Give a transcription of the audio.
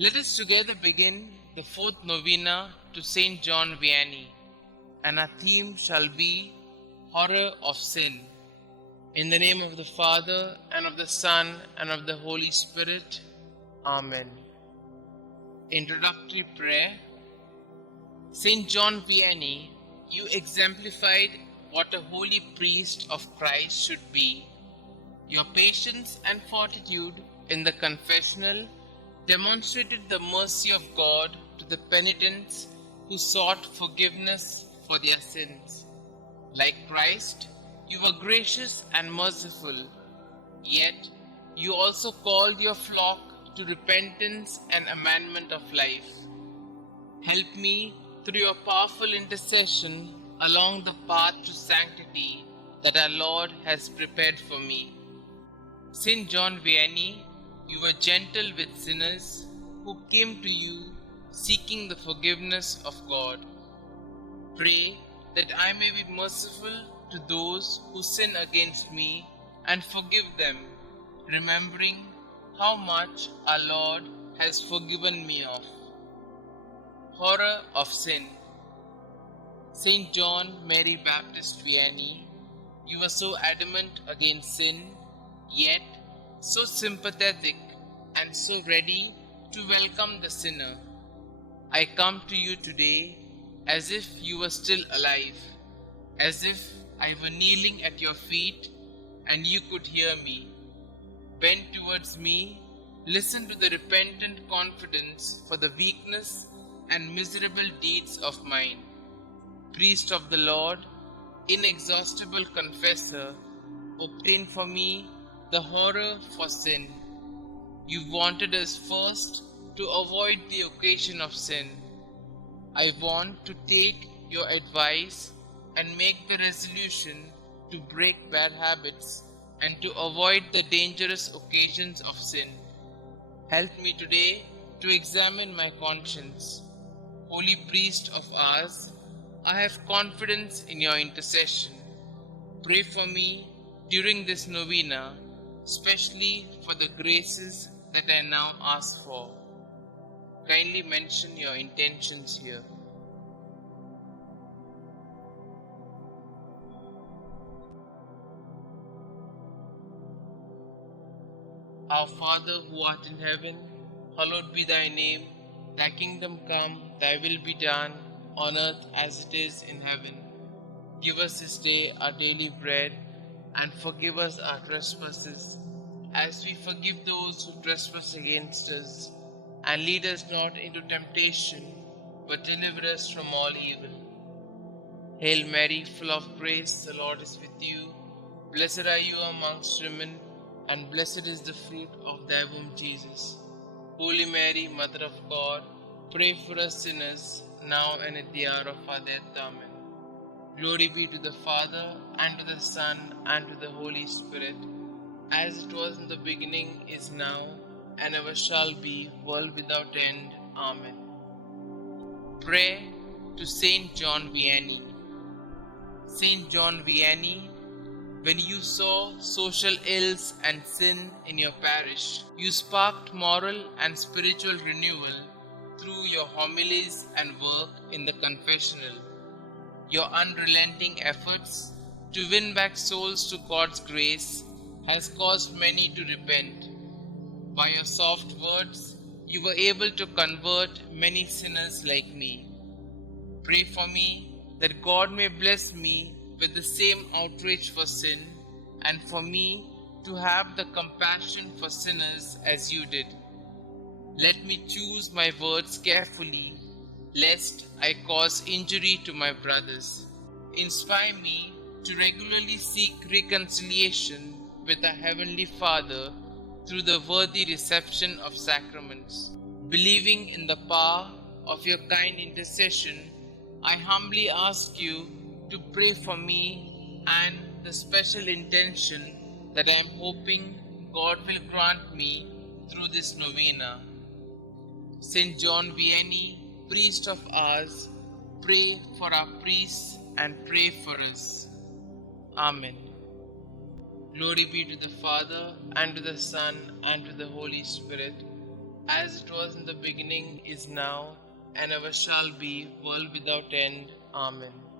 Let us together begin the fourth novena to St John Vianney, and our theme shall be Horror of Sin. In the name of the Father, and of the Son, and of the Holy Spirit. Amen. Introductory Prayer. St John Vianney, you exemplified what a holy priest of Christ should be. Your patience and fortitude in the confessional demonstrated the mercy of God to the penitents who sought forgiveness for their sins. Like Christ, you were gracious and merciful, yet you also called your flock to repentance and amendment of life. Help me through your powerful intercession along the path to sanctity that our Lord has prepared for me. St. John Vianney, you were gentle with sinners who came to you seeking the forgiveness of God. Pray that I may be merciful to those who sin against me and forgive them, remembering how much our Lord has forgiven me of. Horror of Sin. St. John Mary Vianney, you were so adamant against sin, yet so sympathetic and so ready to welcome the sinner. I come to you today as if you were still alive, as if I were kneeling at your feet and you could hear me. Bend towards me, listen to the repentant confidence for the weakness and miserable deeds of mine. Priest of the Lord, inexhaustible confessor, obtain for me the horror for sin. You wanted us first to avoid the occasion of sin. I want to take your advice and make the resolution to break bad habits and to avoid the dangerous occasions of sin. Help me today to examine my conscience. Holy priest of ours, I have confidence in your intercession. Pray for me during this novena, especially for the graces that I now ask for. Kindly mention your intentions here. Our Father who art in heaven, hallowed be thy name. Thy kingdom come, thy will be done, on earth as it is in heaven. Give us this day our daily bread, and forgive us our trespasses, as we forgive those who trespass against us. And lead us not into temptation, but deliver us from all evil. Hail Mary, full of grace, the Lord is with you. Blessed are you amongst women, and blessed is the fruit of thy womb, Jesus. Holy Mary, Mother of God, pray for us sinners, now and at the hour of our death. Amen. Glory be to the Father, and to the Son, and to the Holy Spirit, as it was in the beginning, is now, and ever shall be, world without end. Amen. Prayer to St. John Vianney. St. John Vianney, when you saw social ills and sin in your parish, you sparked moral and spiritual renewal through your homilies and work in the confessional. Your unrelenting efforts to win back souls to God's grace has caused many to repent. By your soft words, you were able to convert many sinners like me. Pray for me that God may bless me with the same outrage for sin, and for me to have the compassion for sinners as you did. Let me choose my words carefully, lest I cause injury to my brothers. Inspire me to regularly seek reconciliation with our Heavenly Father through the worthy reception of sacraments. Believing in the power of your kind intercession, I humbly ask you to pray for me and the special intention that I am hoping God will grant me through this novena. St. John Vianney, priest of ours, pray for our priests and pray for us. Amen. Glory be to the Father, and to the Son, and to the Holy Spirit, as it was in the beginning, is now, and ever shall be, world without end. Amen.